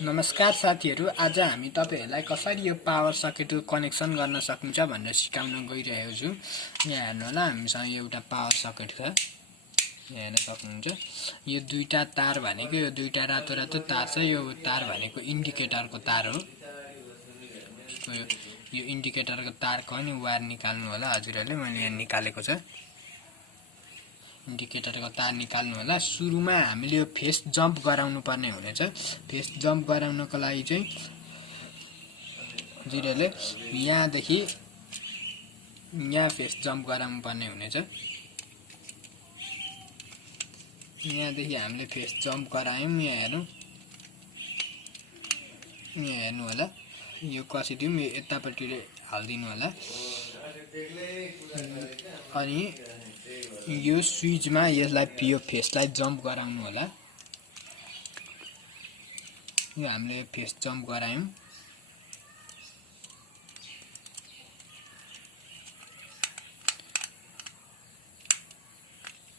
नमस्कार साथीहरू, आज हामी तपाईहरुलाई कसरी यो पावर सकेटको कनेक्सन गर्न सकिन्छ भनेर सिकाउन गइरहेको छु। यहाँ हेर्नु होला, हामीसँग एउटा पावर सकेट छ। यहाँ हेर्न सक्नुहुन्छ। यो दुईटा तार भनेको यो दुईटा रातो रातो तार छ। यो तार भनेको इन्डिकेटरको तार हो। यो इन्डिकेटरको तारको नि वायर निकाल्नु होला हजुरहरुले। मैले यहाँ निकालेको छ। इन्डिकेटरको तार निकाल्नु होला। सुरुमा हामीले यो फेस जम्प गराउनु पर्ने हुनेछ। फेस जम्प गराउनको लागि चाहिँ हजुरहरुले यहाँदेखि यहाँ फेस जम्प गराउनु पर्ने हुनेछ। यहाँदेखि हामीले फेस जम्प गरायौं। यहाँ हेर्नु होला। यो कसिदिउँ, यो यतापट्टि हाल्दिनु होला। अनि यो स्विचमा यसलाई यो फेसलाई जम्प गराउनु होला। यो हामीले फेस जम्प गरायौं।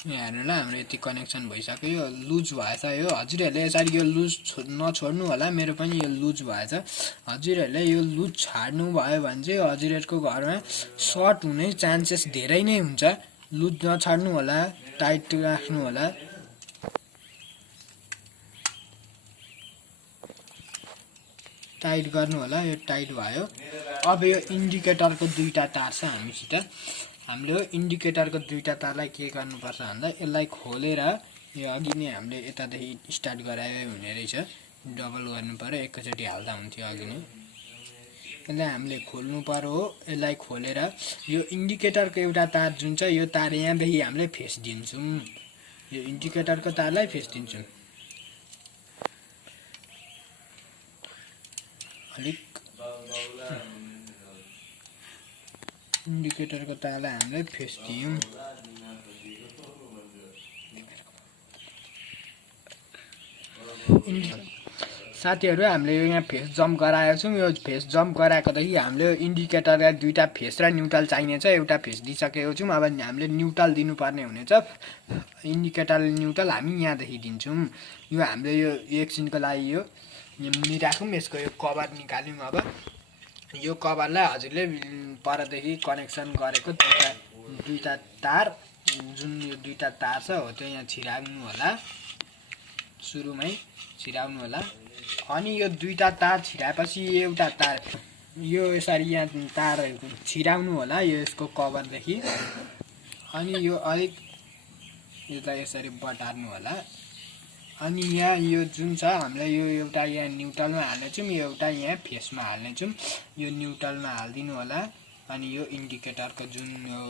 यहाँ हेर्नु होला, हाम्रो यति कनेक्सन भइसक्यो। यो लुज भएछ। यो हजुरहरुले यसरी यो लुज नछोड्नु होला। मेरो पनि यो लुज भएछ। हजुरहरुले यो लुज छाड्नु भयो भने चाहिँ हजुरहरुको घरमा सर्ट हुने चान्सेस धेरै नै हुन्छ। लुज नछाड्नु होला, टाइट राख्नु होला। टाइट गर्नु होला। यो टाइट भयो। अब यो इन्डिकेटरको दुईटा तार छ हामीसित। हामीले इन्डिकेटरको दुईटा तारलाई के गर्नुपर्छ भन्दा यसलाई खोलेर यो अघि नै हामीले यतादेखि स्टार्ट गराए हुने रहेछ। डबल गर्नु पर्यो, एकैचोटी हाल्दा हुन्थ्यो अघि नै। यसलाई हामीले खोल्नु पर्यो हो। यसलाई खोलेर यो इन्डिकेटरको एउटा तार जुन छ, यो तार यहाँदेखि हामीले फेस दिन्छौं। यो इन्डिकेटरको तारलाई फेस दिन्छौं। अलिक इन्डिकेटरको तारलाई हामीले फेस दियौं। साथीहरु, हामीले यहाँ फेस जम्प गराएको छौं। यो फेस जम्प गराएकोदेखि हामीले इन्डिकेटरलाई दुईटा फेस र न्युट्रल चाहिनेछ। एउटा फेस दिइसकेको छौं। अब हामीले न्युट्रल दिनुपर्ने हुनेछ। इन्डिकेटर न्युट्रल हामी यहाँदेखि दिन्छौं। यो हामीले यो एकछिनको लागि यो मुनि राखौं। यसको यो कभर निकाल्यौं। अब यो कभरलाई हजुरले परदेखि कनेक्सन गरेको दुईटा तार, जुन यो दुईटा तार छ हो त्यो यहाँ छिराउनु होला। सुरुमै छिराउनु होला। अनि यो दुईटा तार छिराएपछि एउटा तार यो यसरी यहाँ तार छिराउनु होला यो यसको कभरदेखि। अनि यो अलिक यसलाई यसरी बटार्नु होला। अनि यहाँ यो जुन छ हामीलाई यो एउटा यहाँ न्युट्रलमा हाल्नेछौं, यो एउटा यहाँ फेसमा हाल्नेछौं। यो न्युट्रलमा हाल्दिनु होला। अनि यो इन्डिकेटरको जुन यो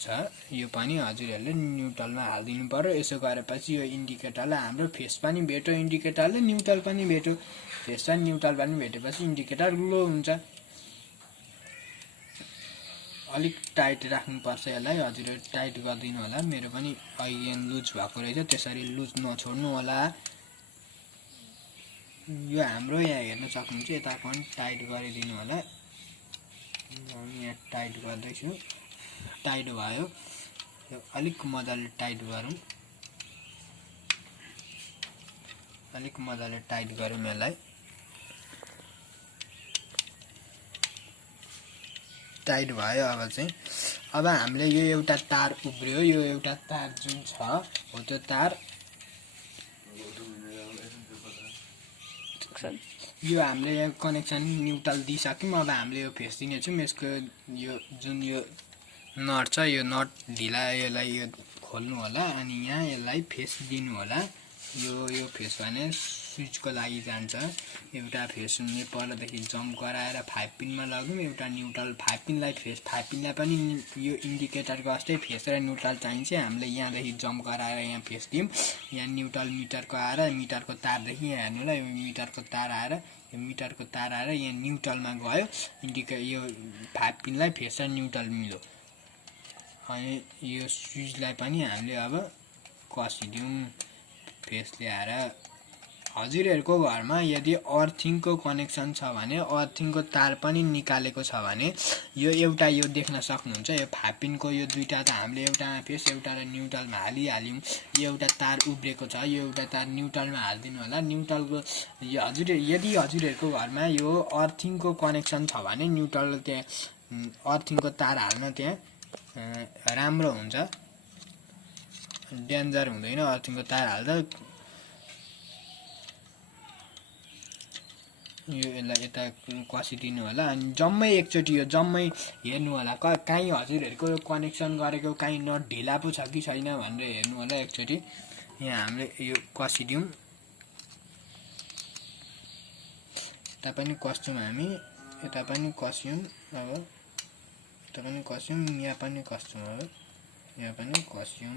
छ यो पनि हजुरहरुले न्युट्रलमा हाल्दिनु पर्यो। यसो गरेपछि यो इन्डिकेटरलाई हाम्रो फेस पनि भेट्यो, इन्डिकेटरले न्युट्रल पनि भेट्यो। फेस र न्युट्रल पनि भेटेपछि इन्डिकेटर लो हुन्छ। अलिक टाइट राख्नुपर्छ यसलाई। हजुरहरु टाइट गर्दिनु होला। मेरो पनि अहिले लुज भएको रहेछ, त्यसरी लुज नछोड्नु होला। यो हाम्रो यहाँ हेर्न सक्नुहुन्छ, यता पनि टाइट गरिदिनु होला। यहाँ टाइट गर्दैछु। टाइट भयो। यो अलिक मजाले टाइट गरौँ। अलिक मजाले टाइट गरौँ यसलाई। टाइट भयो। अब हामीले यो एउटा तार उब्रियो। यो एउटा तार जुन छ हो त्यो तार यो हामीले यो कनेक्सन न्युट्रल दिइसक्यौं। अब हामीले यो फेस दिनेछौं। यसको यो जुन यो नट छ यो नट ढिला, यसलाई यो खोल्नु होला। अनि यहाँ यसलाई फेस दिनु होला। यो फेस भने स्विचको लागि जान्छ। एउटा फेस हुने परदेखि जम्प गराएर 5 पिनमा लगौं। एउटा न्युट्रल 5 पिनलाई फेस 5 पिनलाई पनि यो इन्डिकेटरको जस्तै फेस र न्युट्रल चाहिन्छ। हामीले यहाँदेखि जम्प गराएर यहाँ फेस दियौं। यहाँ न्युट्रल मिटरको आएर मिटरको तारदेखि यहाँ हेर्नु होला, यो मिटरको तार आएर यहाँ न्युट्रलमा गयो। यो 5 पिनलाई फेस र न्युट्रल मिल्यो। अनि यो स्विचलाई पनि हामीले अब कसिदियौं। फेस ल्याएर हजुरहरूको घरमा यदि अर्थिङको कनेक्सन छ भने अर्थिङको तार पनि निकालेको छ भने यो एउटा यो देख्न सक्नुहुन्छ यो 5 पिनको यो दुईटा त हामीले एउटा फेस एउटा र न्युट्रलमा हालिहाल्यौँ यो एउटा तार उब्रेको छ यो एउटा तार न्युट्रलमा हालिदिनु होला न्युट्रलको यदि हजुरहरूको घरमा यो अर्थिङको कनेक्सन छ भने न्युट्रल त्यहाँ अर्थिङको तार हाल्न त्यहाँ राम्रो हुन्छ डेन्जर हुँदैन अर्थिङको तार हाल्दा यो यसलाई यता कसिदिनु होला अनि जम्मै एकचोटि यो जम्मै हेर्नु होला कहीँ हजुरहरूको कनेक्सन गरेको कहीँ नट ढिला पो छ कि छैन भनेर हेर्नु होला एकचोटि यहाँ हामीले यो कसिदियौँ यता पनि कस्छौँ हामी यता पनि कस्यौँ अब यता पनि कस्यौँ यहाँ पनि कस्छौँ अब यहाँ पनि कस्यौँ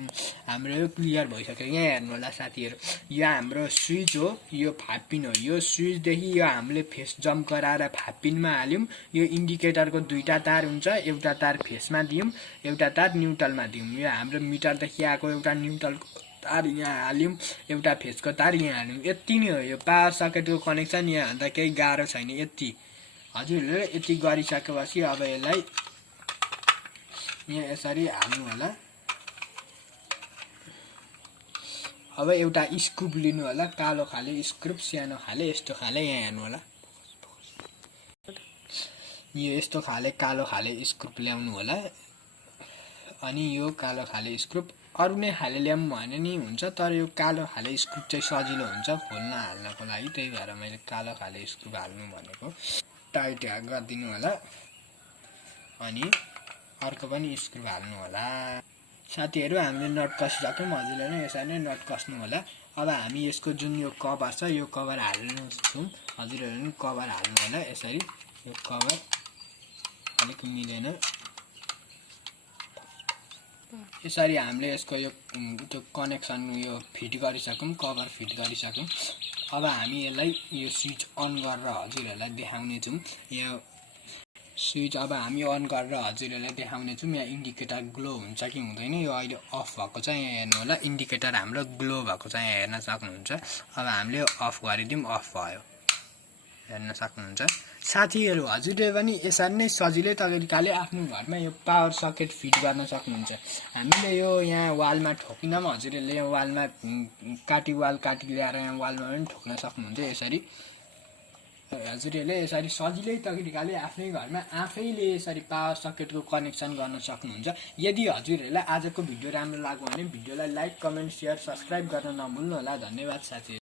हाम्रो यो क्लियर भइसक्यो यहाँ हेर्नु होला साथीहरू यो हाम्रो स्विच हो यो 5 पिन हो यो स्विचदेखि यो हामीले फेस जम्प गराएर 5 पिनमा हाल्यौँ यो इन्डिकेटरको दुईटा तार हुन्छ एउटा तार फेसमा दियौँ एउटा तार न्युट्रलमा दियौँ यो हाम्रो मिटरदेखि आएको एउटा न्युट्रलको तार यहाँ हाल्यौँ एउटा फेसको तार यहाँ हाल्यौँ यति नै हो यो पावर सकेटको कनेक्सन यहाँ भन्दा केही गाह्रो छैन यति हजुरहरूले यति गरिसकेपछि अब यसलाई यहाँ यसरी हाल्नु होला अब एउटा स्क्रुप लिनु होला कालो खाले स्क्रुप सानो खाले यस्तो खाले यहाँ हेर्नु होला यो यस्तो खाले कालो खाले स्क्रुप ल्याउनु होला अनि यो कालो खाले स्क्रुप अरु नै खाले ल्याउँ भने नि हुन्छ तर यो कालो खाले स्क्रुप चाहिँ सजिलो हुन्छ खोल्न हाल्नको लागि त्यही भएर मैले कालो खाले स्क्रुप हाल्नु भनेको टाइट गरिदिनु होला अनि अर्को पनि स्क्रुप हाल्नु होला साथीहरू हामीले नट कसिसक्यौँ हजुरले नै यसरी नै नट कस्नु होला अब हामी यसको जुन यो कभर छ यो कभर हाल्नु छौँ हजुरहरूले पनि कभर हाल्नु होला यसरी यो कभर अलिक मिलेन यसरी हामीले यसको यो त्यो कनेक्सन यो फिट गरिसक्यौँ कभर फिट गरिसक्यौँ अब हामी यसलाई यो स्विच अन गरेर हजुरहरूलाई देखाउने छौँ यहाँ स्विच अब हामी अन गरेर हजुरहरूलाई देखाउने छौँ यहाँ इन्डिकेटर ग्लो हुन्छ कि हुँदैन यो अहिले अफ भएको छ यहाँ हेर्नु होला इन्डिकेटर हाम्रो ग्लो भएको छ यहाँ हेर्न सक्नुहुन्छ अब हामीले अफ गरिदिउँ अफ भयो हेर्न सक्नुहुन्छ साथीहरू हजुरले पनि यसरी नै सजिलै तरिकाले आफ्नो घरमा यो पावर सकेट फिट गर्न सक्नुहुन्छ हामीले यो यहाँ वालमा ठोकिँदा पनि हजुरहरूले यहाँ वालमा वाल काटी ल्याएर यहाँ वालमा पनि ठोक्न सक्नुहुन्छ यसरी हजुरहरूले यसरी सजिलै तरिकाले आफ्नै घरमा आफैले यसरी पावर सकेटको कनेक्सन गर्न सक्नुहुन्छ यदि हजुरहरूलाई आजको भिडियो राम्रो लाग्यो भने भिडियोलाई लाइक कमेन्ट शेयर सब्स्क्राइब गर्न नभुल्नु होला धन्यवाद साथीहरू